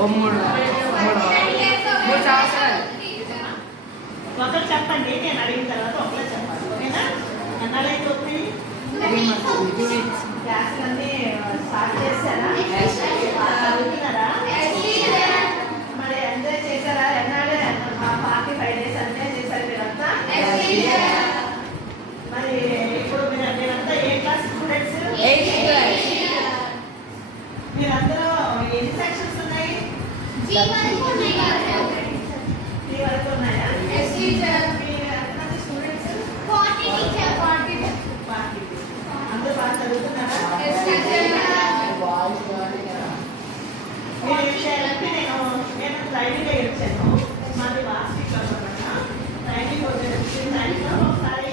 ఓ మూడు మూడు సంవత్సరాలు. ఒకరు చెప్పండి, నేను అడిగిన తర్వాత ఒకరు చెప్పాలి. ఓకేనా? ఎన్నాళ్ళైతే అవుతుంది? క్లాసులన్నీ స్టార్ట్ చేశారా? చదువుతున్నారా? మరి ఎంజాయ్ చేశారా? ఎన్నాళ్ళు 45 days ఎంజాయ్ చేశారు మీరంతా? మరి ఇప్పుడు మీరంతా ఏ క్లాస్ స్టూడెంట్స్? మీరందరూ ఎన్ని సెక్షన్స్ ఉన్నాయి? మీ వరకు ఉన్నాయా? అందరూ బాగా చదువుతున్నారా? మీరు ఏం చేయాలంటే నేను ట్రైనింగ్ వచ్చాను. మాది లాస్ట్ వీక్ అనమాట. ట్రైనింగ్ ట్రైనింగ్లో ఒకసారి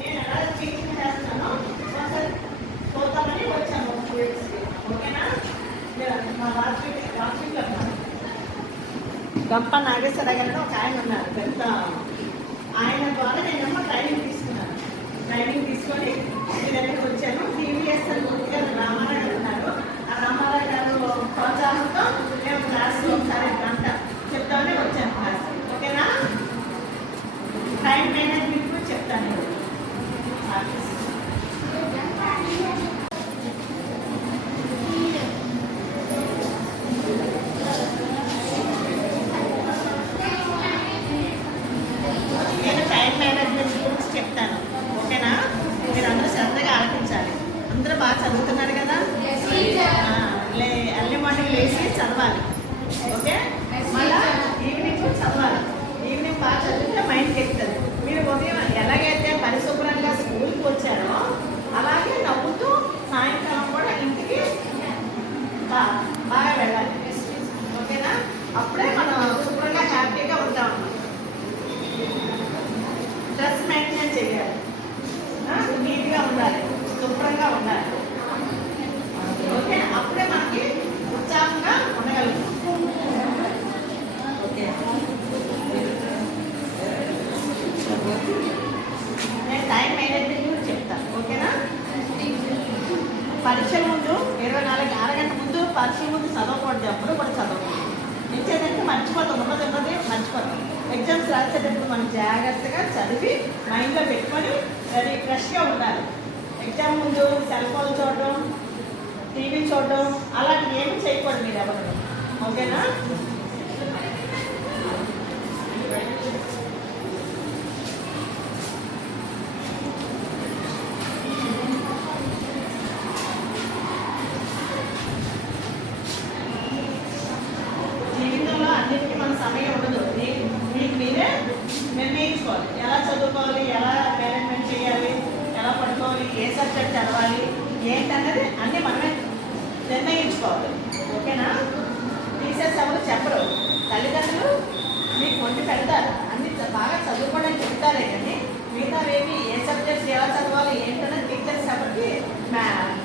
నేను ఎలా టీచింగ్ చేస్తానో ఒకసారి చూద్దామని వచ్చాను స్టూడెంట్స్కి. ఓకేనా? మా లాస్ట్ వీక్లో గంప నాగేశ్వర గారు ఒక ఆయన ఉన్నారు పెద్ద. ఆయన ద్వారా నేనేమో ట్రైనింగ్ తీసుకున్నాను. ట్రైనింగ్ తీసుకొని మీ దగ్గరికి వచ్చాను. టీవీఎస్ రామారావు గారు ఉన్నారు. ఆ రామారావు గారు ప్రోత్సాహంతో మేము క్లాస్లో ఒకసారి గంట చెప్తామని వచ్చాను క్లాస్. ఓకేనా? టైం మేనేజ్మెంట్ చెప్తాను. నేను టైం మేనేజ్మెంట్ గురించి చెప్తాను. ఓకేనా? మీరు అందరూ శ్రద్ధగా ఆలకించాలి. అందరూ బాగా చదువుతున్నారు కదా? ఎర్లీ మార్నింగ్ లేచి చదవాలి. ఓకే? మళ్ళీ ఈవినింగ్ చదవాలి. ఈవినింగ్ బాగా చదివితే మైండ్కి ఎక్కుతుంది. మీరు ఉదయం ఎలాగైతే పరిశుభ్రంగా స్కూల్కి వచ్చారో అలాగే నవ్వుతూ సాయంకాలం కూడా ఇంటికి బాగా వెళ్ళాలి. ఓకేనా? అప్పుడే మనం శుభ్రంగా హ్యాపీగా ఉంటాం. డ్రెస్ మెయింటైన్ చేయాలి. నీట్గా ఉండాలి, శుభ్రంగా ఉండాలి. ఓకే? అప్పుడే మనకి ఉత్సాహంగా ఉండగలుగుతాం. ఓకే? నేను టైం మేనేజ్మెంట్ గురించి చెప్తాను. ఓకేనా? పరీక్షల ముందు 24 అరగంట ముందు పరీక్షల ముందు చదవకూడదు. ఎప్పుడు కూడా చదవకూడదు. ఇచ్చేదంటే మర్చిపోతాం. ఉన్నది మర్చిపోతాం. ఎగ్జామ్స్ రాసేటప్పుడు మనం జాగ్రత్తగా చదివి మైండ్లో పెట్టుకొని రెడీ ఫ్రెష్గా ఉండాలి. ఎగ్జామ్ ముందు సెల్ ఫోన్ చూడడం, టీవీ చూడడం అలాంటివి ఏమీ చేయకూడదు మీరు ఎవరు. ఓకేనా? జీవితంలో అన్నిటికీ మన సమయం ఉండదు. మీకు మీరే నిర్ణయించుకోవాలి. ఎలా చదువుకోవాలి, ఎలా మేనేజ్మెంట్ చేయాలి, ఎలా పడుకోవాలి, ఏ సబ్జెక్ట్ చదవాలి ఏంటన్నది అన్నీ మనమే నిర్ణయించుకోవాలి. ఓకేనా? టీచర్స్ ఎవరు చెప్పరు. తల్లిదండ్రులు మీకు వండి పెడతారు. అన్ని బాగా చదువుకోవడానికి చెప్తారే కానీ మిగతావేమి ఏ సబ్జెక్ట్స్ ఎలా చదవాలి ఏంటన్నది టీచర్స్ ఎవరికి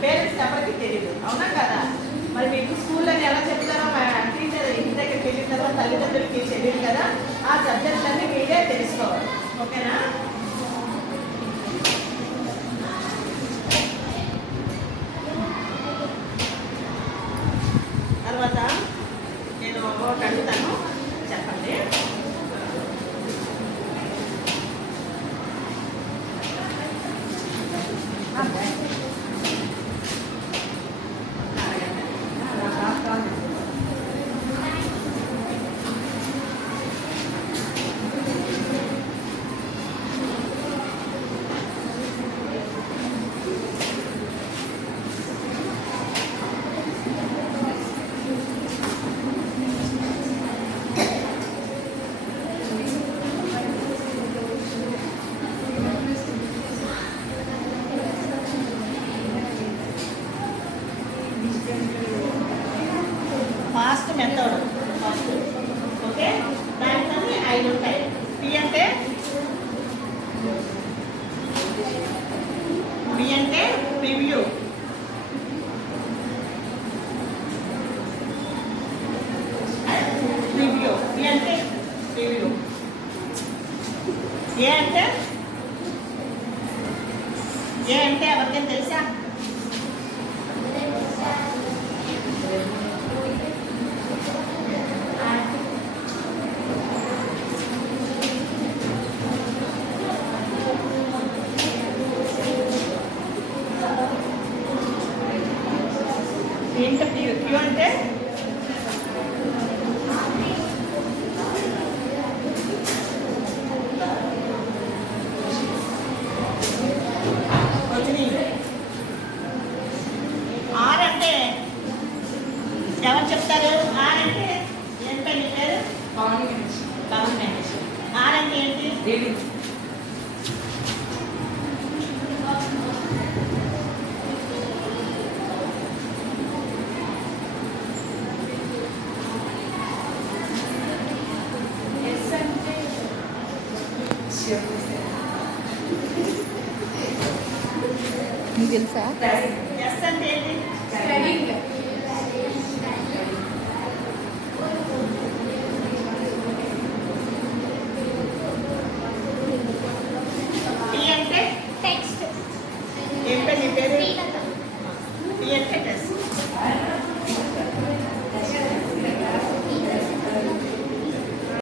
పేరెంట్స్ ఎవరికి తెలియదు. అవునా కదా? మరి మీకు స్కూల్లో ఎలా చెప్తారో టీచర్ ఇంటి దగ్గరికి వెళ్ళిన తర్వాత తల్లిదండ్రులకి తెలియదు కదా. ఆ సబ్జెక్ట్స్ అన్నీ మీరే తెలుసుకోవాలి. ఓకేనా? తర్వాత నేను ఒకటి అడుగుతాను, చెప్పండి. Fast method first. ఓకే? దానికి 5 ఉంటాయి. పి అంటే ప్రివ్యూ. ప్రివ్యూ. పి అంటే ప్రివ్యూ. ఏ అంటే ఎవరికైనా తెలుసా? చెప్పే నీ పేరు పవన్ గణేష్. పవన్ గణేష్. ఆర్ అంటే ఏంటి? రీడింగ్. ఎస్ అంటే నీకు తెలుసా? ఎస్ అంటే ఏంటి? స్టడింగ్.